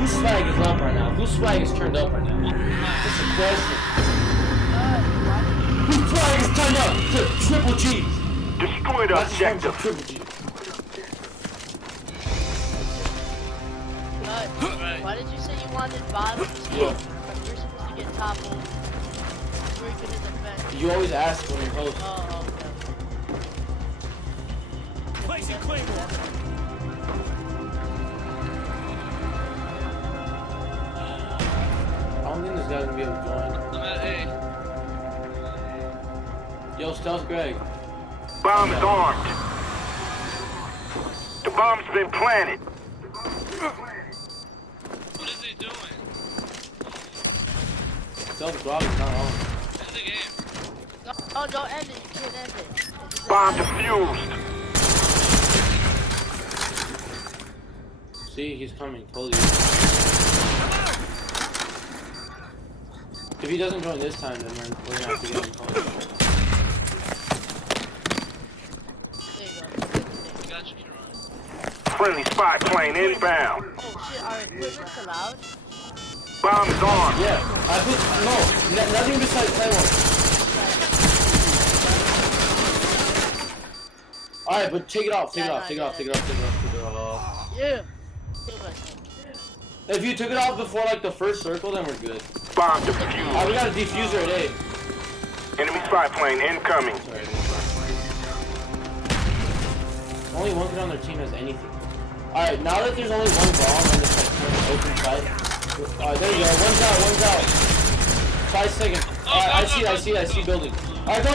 Whose swag is up right now? Whose swag is turned up right now? That's a question. Whose swag is turned up to triple G's? Destroy the objective. Triple G. Why did you say you wanted bottom team? Yeah. But you're supposed to get top one. We're gonna defend. You always ask when you're host. Oh, okay. Placing Claymore. I don't think this guy's gonna be able to join. I'm at A. Yo, Stealth Greg. Bomb's armed. The bomb's been planted. What is he doing? Stealth Grog is not on. End the game. No, oh, don't end it. You can't end it. Bomb defused. See, he's coming. Told you. If he doesn't join this time, then we're gonna have to get him home. There you go. Got you, Kieran. Friendly spy plane inbound. Oh shit, our equipment's allowed? Bomb's armed. Yeah, I put nothing besides Claymore. All right, but take it off. Take it off. Take it off. Take it off. Take it off. Take it off. Yeah. If you took it off before like the first circle, then we're good. Bomb We defused. got a diffuser at A. Enemy spy plane incoming. Sorry. Only one kid on their team has anything. Alright, now that there's only one bomb on this like open side. Alright, there you go. One's out, one's out. 5 seconds. Alright, I see building. Alright, go.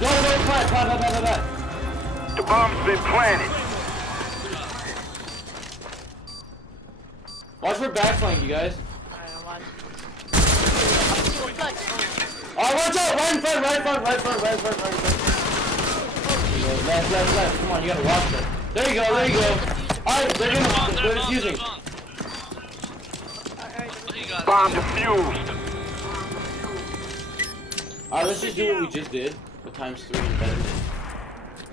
Go, plant. The bomb's been planted. Watch for back flank, you guys. Alright, I'm watching. Alright, watch out! Right in front. Left. Come on, you gotta watch that. There you go. Alright, they're defusing. Bomb defused. Alright, let's just do what we just did, but times 3 and better.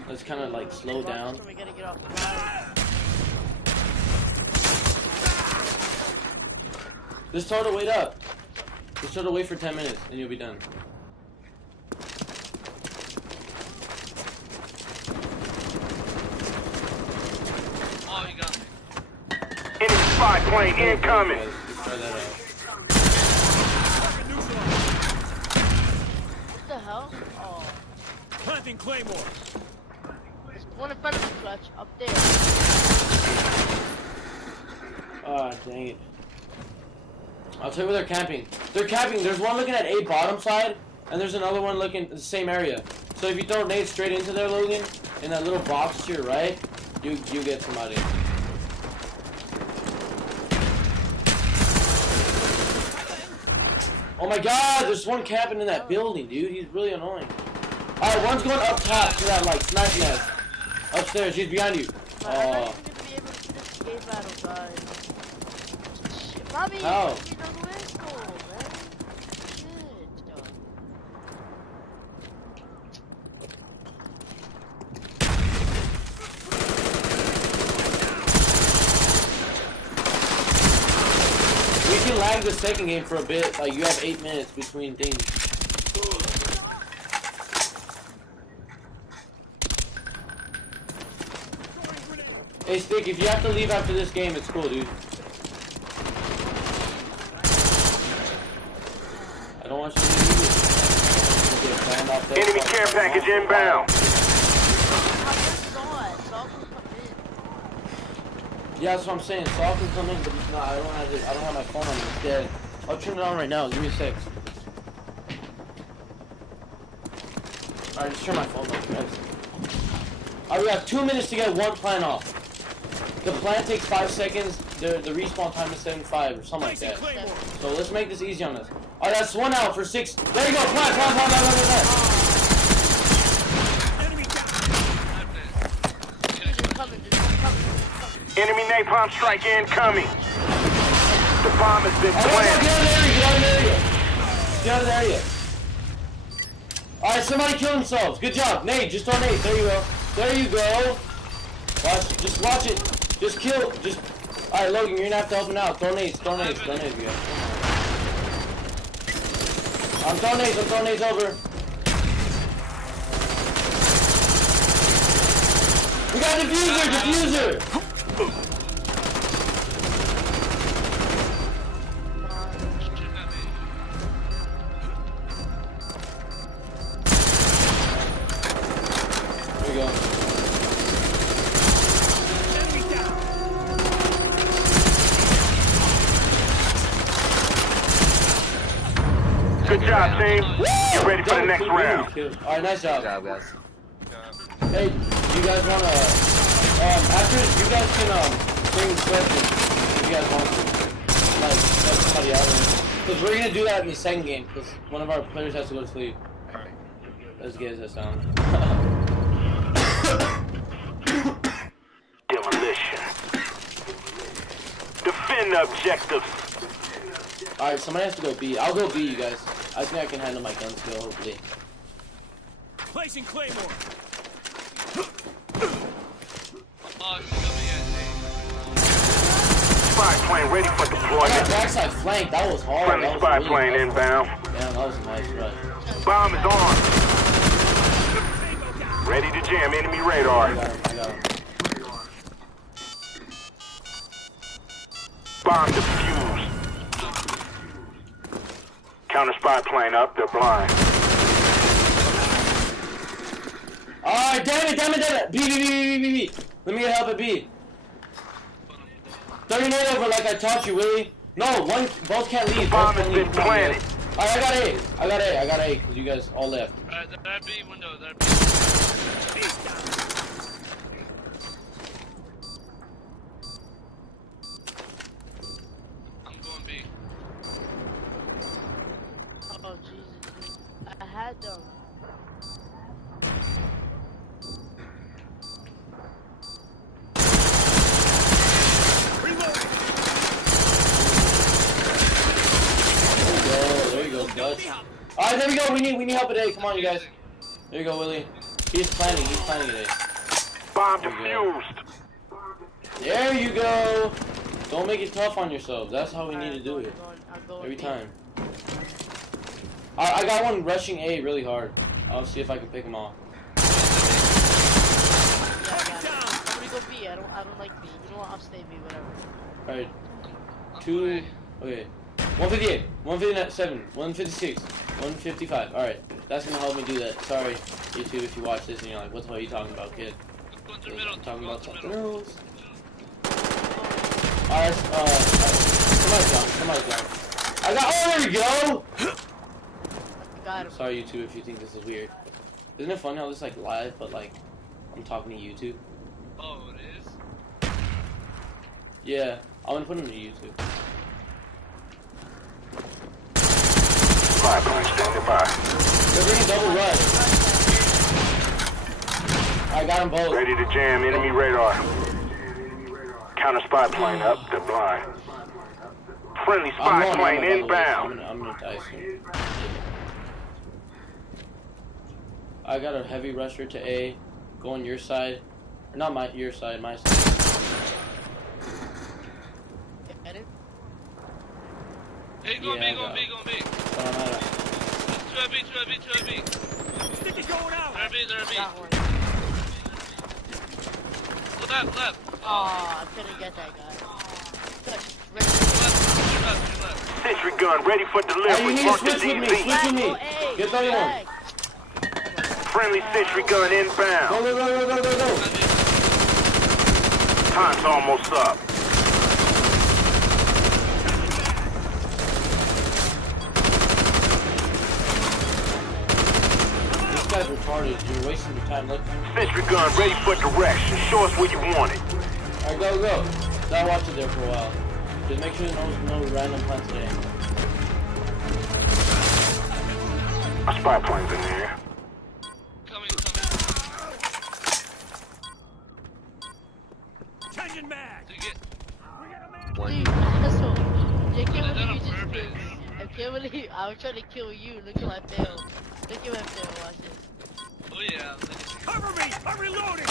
Let's kind of like slow down. We gotta get off the line. Just tell her to wait up. Just tell her to wait for 10 minutes, and you'll be done. Oh, you got me. Enemy spy plane incoming. Let's try that out. What the hell? Oh. Planting Claymore. There's one in front of the clutch, up there. Ah, dang it. I'll tell you where they're camping. They're camping. There's one looking at A bottom side, and there's another one looking at the same area. So if you throw nades straight into there, Logan, in that little box to your right, you get somebody. Oh my God! There's one camping in that building, dude. He's really annoying. All right, one's going up top to that like snipe nest. Upstairs, he's behind you. I'm not even gonna be able to finish the game battle, guys. Bobby, How? you know the whistle, man. Shit. We can lag the second game for a bit. Like you have 8 minutes between things. Hey Stick, if you have to leave after this game, it's cool, dude. I don't want you to leave. Get banned off that Enemy care package inbound. Yeah, that's what I'm saying. Saul can come in, but he's not. I don't have my phone on me. It's dead. I'll turn it on right now. Give me a sec. Alright, just turn my phone on, guys. Alright, we have 2 minutes to get one plant off. The plant takes 5 seconds. The respawn time is 7.5 or something like that. So let's make this easy on us. Alright, that's one out for 6. There you go. Plant. Enemy napalm strike incoming. The bomb has been planted. Get out of the area. Alright, somebody kill themselves. Good job. Nade, just on nade. There you go. Just watch it. Just kill. Just Alright, Logan, you're gonna have to help him out. Throw nades, you guys. I'm throwing nades over. We got diffuser! There we go. Good job, team. Get ready for the next round. Alright, nice job. Good job, guys. Hey, you guys wanna after you guys can bring questions if you guys want to. Like help somebody out. Because we're gonna do that in the second game, because one of our players has to go to sleep. As gay as that sounds. Demolition. Defend the objectives. Alright, somebody has to go B. I'll go B, you guys. I think I can handle my gun skill, hopefully. Placing Claymore. Spy plane ready for I got deployment. backside flank. That was hard. Friendly That was spy really plane hard. inbound. Yeah, that was a nice rush. Bomb is on. Ready to jam enemy radar. I got him. Bomb defused. Counter spy plane up. They're blind. Alright, damn it. B. Let me get help at B. 39 over like I taught you, Willie. No, both can't leave. Bomb Both has can't been leave. planted. Alright, I got A, because you guys all left. Alright, there be window, there be. I'm going B. Oh Jesus! I had them. There you go, Dutch. Alright, there we go. We need help at A. Come on, you guys. There you go, Willie. He's planning it. Bomb defused. There you go. Don't make it tough on yourselves. That's how we need to do it. I'm going Every B. time. I got one rushing A really hard. I'll see if I can pick him off. Yeah, I got it. I'm gonna go B. I don't like B. You know what? I'll stay B. Whatever. Alright. 2. Okay. 158, 157, 156, 155. Alright. That's gonna help me do that. Sorry, YouTube, if you watch this and you're like, what the hell are you talking about, kid? Go through middle, I'm talking go about through something middle. else. Alright, somebody's down. I got, oh, there we go! Got him. Sorry, YouTube, if you think this is weird. Isn't it funny how this is like live, but like, I'm talking to YouTube? Oh, it is? Yeah, I'm gonna put it on YouTube. Spy plane standing by. They're bringing double rush. I got them both. Ready to jam enemy radar. Counter spy plane up. They're blind. Friendly I'm spy going plane ammo, by the way, inbound. so I'm gonna die soon. I got a heavy rusher to A, go on your side, or not your side, my side. Get it? Hey, go Yeah, B, go B, go B. But I'm out of. 2 at B, 2 at B, 2 at B. Stick is going out. There B, there B. Got one. Left. Oh, I couldn't get that guy. Good. Ready. Left. Sentry gun ready for Hey, you delivery. need to Mark the switch with me, DZ. switch with me. Go A. Get the other one. Back. Friendly sentry gun inbound. Go. Time's almost up. This guy's retarded. You're wasting your time. Look. Sentry gun ready for direction. Show us where you want it. Alright, go. So I watched it there for a while. Just make sure there's no random plants today. A spy plane's in there. Coming. Changing mag. To get. Dude, asshole. I can't Done believe on you just purpose. did. I can't believe I was trying to kill you. Look at my fail. Look at my fail. Watch it. Oh yeah. Cover me! I'm reloading!